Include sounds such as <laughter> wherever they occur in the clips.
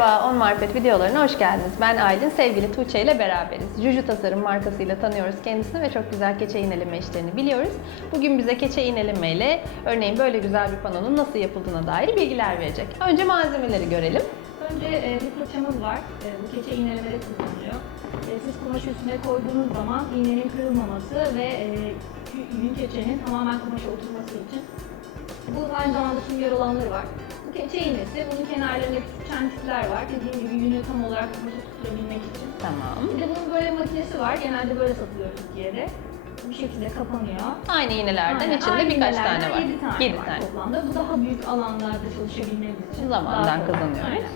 Merhaba, On Marifet videolarına hoş geldiniz. Ben Aylin, sevgili Tuğçe ile beraberiz. Juju Tasarım markasıyla tanıyoruz kendisini ve çok güzel keçe iğneleme işlerini biliyoruz. Bugün bize keçe iğneleme ile örneğin böyle güzel bir panonun nasıl yapıldığına dair bilgiler verecek. Önce malzemeleri görelim. Önce e, bir fırçamız var. E, bu keçe iğnelemede kullanılıyor. E, siz kumaş üstüne koyduğunuz zaman iğnenin kırılmaması ve e, ürün keçenin tamamen kumaşa oturması için. Bu aynı zamanda sünger olanları var. Bu keçe iğnesi, bunun kenarlarında küçük çentikler var. Dediğim gibi yünü tam olarak kumaşa tutturabilmek için. Tamam. Bir de bunun böyle makinesi var. Genelde böyle satılıyor Türkiye'de. Bu şekilde kapanıyor. Aynı iğnelerden Aynen, içinde aynı birkaç iğnelerden tane var. yedi tane Yedi var tane. toplamda. Bu daha büyük alanlarda çalışabilmemiz için. Zamandan kolay. kazanıyoruz. Aynen.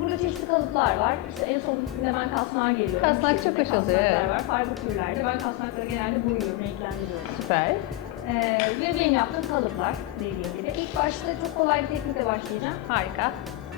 Burada çeşitli kalıplar var. İşte en son hemen kasnağa geliyorum. Kasnak Bu şekilde çok hoş oluyor, kasnaklar evet. var. Farklı türlerde. Ben kasnakları genelde boyuyorum, renklendiriyorum. Süper. Ee, ve benim yaptığım kalıplar dediğim gibi. İlk başta çok kolay bir teknikle başlayacağım. Harika.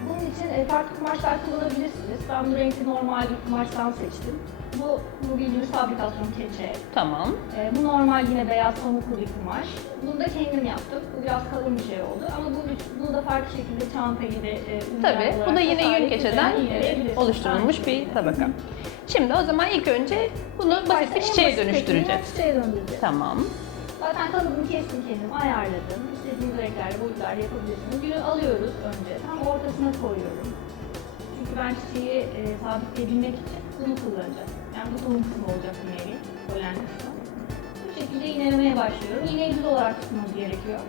Bunun için e, farklı kumaşlar kullanabilirsiniz. Ben bu renkli normal bir kumaştan seçtim. Bu, bu bildiğimiz fabrikasyon keçe. Tamam. Ee, bu normal yine beyaz pamuklu bir kumaş. Bunu da kendim yaptım. Bu biraz kalın bir şey oldu ama bu, bunu da farklı şekilde çanta gibi e, Tabii. Bu da yine yün keçeden e, oluşturulmuş bir tabaka. Şimdi o zaman ilk önce bunu basit bir çiçeğe dönüştüreceğiz. Çiçeğe döndüreceğiz. Tamam. Zaten kalıbını kestim kendim, ayarladım. İstediğiniz renklerde, boyutlarda yapabilirsiniz. Gülü alıyoruz önce, tam ortasına koyuyorum. Çünkü ben çiçeği e, sabitleyebilmek için bunu kullanacağım. Yani bu tohum kısmı olacak bir nevi, polen kısmı. Bu şekilde iğnelemeye başlıyorum. İğneyi düz olarak tutmamız gerekiyor.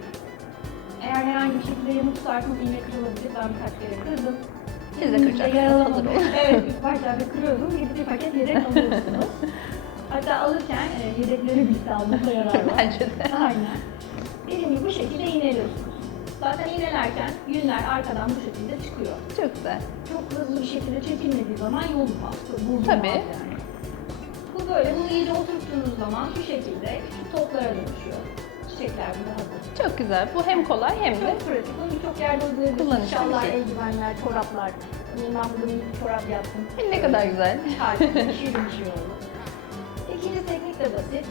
Eğer herhangi bir şekilde yamuk tutarsanız iğne kırılabilir. Ben birkaç kere kırdım. Siz de kıracaksınız, hazır olun. evet, ilk başlarda kırıyordum. Gidip bir paket yedek <laughs> alıyorsunuz. Hatta alırken e, yedekleri birlikte almakta yarar <laughs> var. Bence de. Aynen. Dediğim bu şekilde iğneliyorsunuz. Zaten iğnelerken yünler arkadan bu şekilde çıkıyor. Çok güzel. Çok hızlı bir şekilde çekilmediği zaman yolmaz, bozulmaz Tabii. yani. Bu böyle, bunu iyice oturttuğunuz zaman bu şekilde toplara dönüşüyor. Çiçekler burada hazır. Çok güzel. Bu hem kolay hem de Çok pratik, bunu birçok yerde uygulayabilirsiniz. Kullanışlı bir Şallar, şey. eldivenler, çoraplar. Burada bir çorap yaptım. ne kadar güzel. Harika, bir şey oldu. İkinci teknik de basit.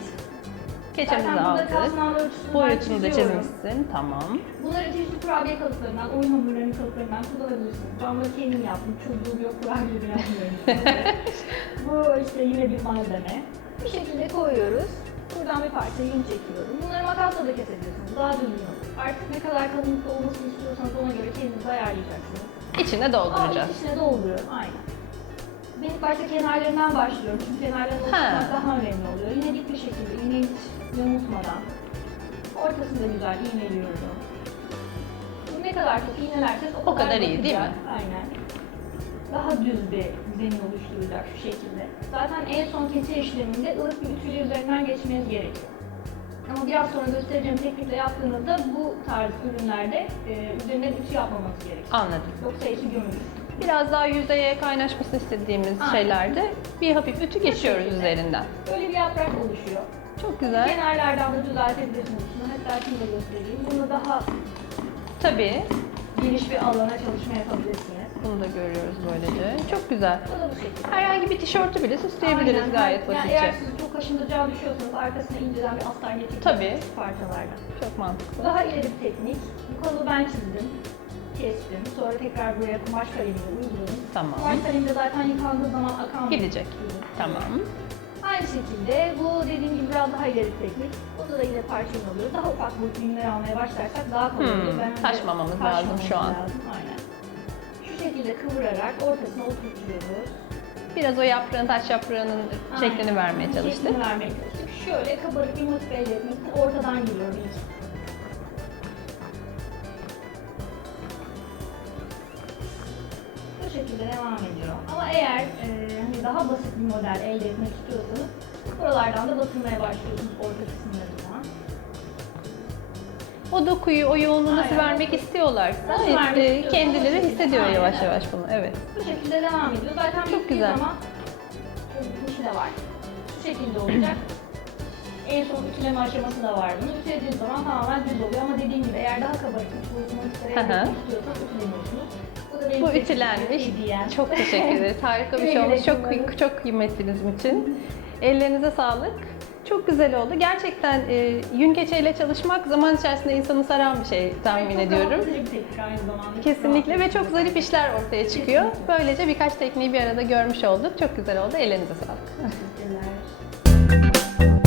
Keçemizi Zaten burada aldık. kasnağın ölçüsünü ben Boyutunu da çiziyorum. çizmişsin. Tamam. Bunları çeşitli kurabiye kalıplarından, oyun hamurlarının kalıplarından kullanabilirsiniz. Ben bunu kendim yaptım. Çocuğum yok, kurabiye yapmıyorum. <laughs> Bu işte yine bir malzeme. Bu şekilde koyuyoruz. Buradan bir parça yün çekiyorum. Bunları makasla da kesebilirsiniz. Daha düzgün olur. Artık ne kadar kalınlıkta olmasını istiyorsanız ona göre kendiniz ayarlayacaksınız. İçine Aa, dolduracağız. içine dolduruyorum. Aynen. Ben ilk başta kenarlarından başlıyorum. Çünkü kenarlarını Ha. oluşturmak daha önemli oluyor. Yine dik bir şekilde iğneyi hiç yamultmadan. Ortasında güzel iğneliyorum. Bu ne kadar çok iğnelerseniz o, O kadar iyi, değil mi? Aynen. Daha düz bir zemin oluşturacak şu şekilde. Zaten en son keçe işleminde ılık bir ütücü üzerinden geçmeniz gerekiyor. Ama biraz sonra göstereceğim teknikle yaptığınızda bu tarz ürünlerde e, üzerine ütü yapmamanız gerekiyor. Anladım. Yoksa içi gömülür. Biraz daha yüzeye kaynaşmasını istediğimiz Aynen. şeylerde bir hafif ütü geçiyoruz şekilde. üzerinden. Böyle bir yaprak oluşuyor. Çok güzel. Kenarlardan da düzeltebilirsiniz. Hatta şimdi göstereyim. Bunu daha Tabii. Geniş bir alana çalışma yapabilirsiniz. Bunu da görüyoruz böylece. Çok güzel. Bu da bu şekilde. Herhangi bir tişörtü bile süsleyebiliriz Aynen. gayet Yani basitçe. eğer siz çok kaşıntıcağı düşüyorsanız arkasına inceden bir astar geçebilirsiniz Tabii. parçalardan. Çok mantıklı. Daha ileri bir teknik. Bu kalıbı ben çizdim. Kestim. Sonra tekrar buraya kumaş kalemiyle uyguladım. Tamam. Kumaş kalemde zaten yıkandığı zaman akan bir Gidecek. ürün. Tamam. Aynı şekilde bu dediğim gibi biraz daha ileri teknik. Burada da yine parça ürün alıyoruz. Daha ufak ürünler almaya başlarsak daha kolay Hmm, olur. Ben önce taşmamamız lazım şu an. lazım, Aynen. Şu şekilde kıvırarak ortasına oturtuyoruz. Biraz o yaprağın, taş yaprağının şeklini Aynen. vermeye çalıştık. Şeklini vermeye çalıştık. Şöyle kabarık bir motif elde etmek için ortadan giriyorum ilk. Bu şekilde devam ediyor. Ama eğer e, hani daha basit bir model elde etmek istiyorsanız buralardan da batırmaya başlıyorsunuz orta kısımlarından. O dokuyu, o yoğunluğu nasıl Aynen. vermek istiyorlarsa Nasıl vermek istiyorsa kendileri hissediyor Aynen, yavaş yavaş bunu. Evet. Bu şekilde devam ediyor. Zaten Çok güzel. zaman dışı da var. Şu şekilde olacak. en son ütüleme aşaması da var bunun. Ütülediğiniz zaman tamamen düz oluyor ama dediğim gibi eğer daha kabarık bir boyutunu istiyorsanız ütülemiyorsunuz. Bu ütülenmiş. Çok teşekkür ederiz. Harika bir <laughs> şey olmuş. Çok çok kıymetli bizim için. Ellerinize sağlık. Çok güzel oldu. Gerçekten e, yün keçeyle çalışmak zaman içerisinde insanı saran bir şey tahmin Çok ediyorum. rahatlatıcı bir teknik aynı zamanda. Kesinlikle ve çok zarif işler ortaya çıkıyor. Kesinlikle. Böylece birkaç tekniği bir arada görmüş olduk. Çok güzel oldu. Ellerinize sağlık. Teşekkürler.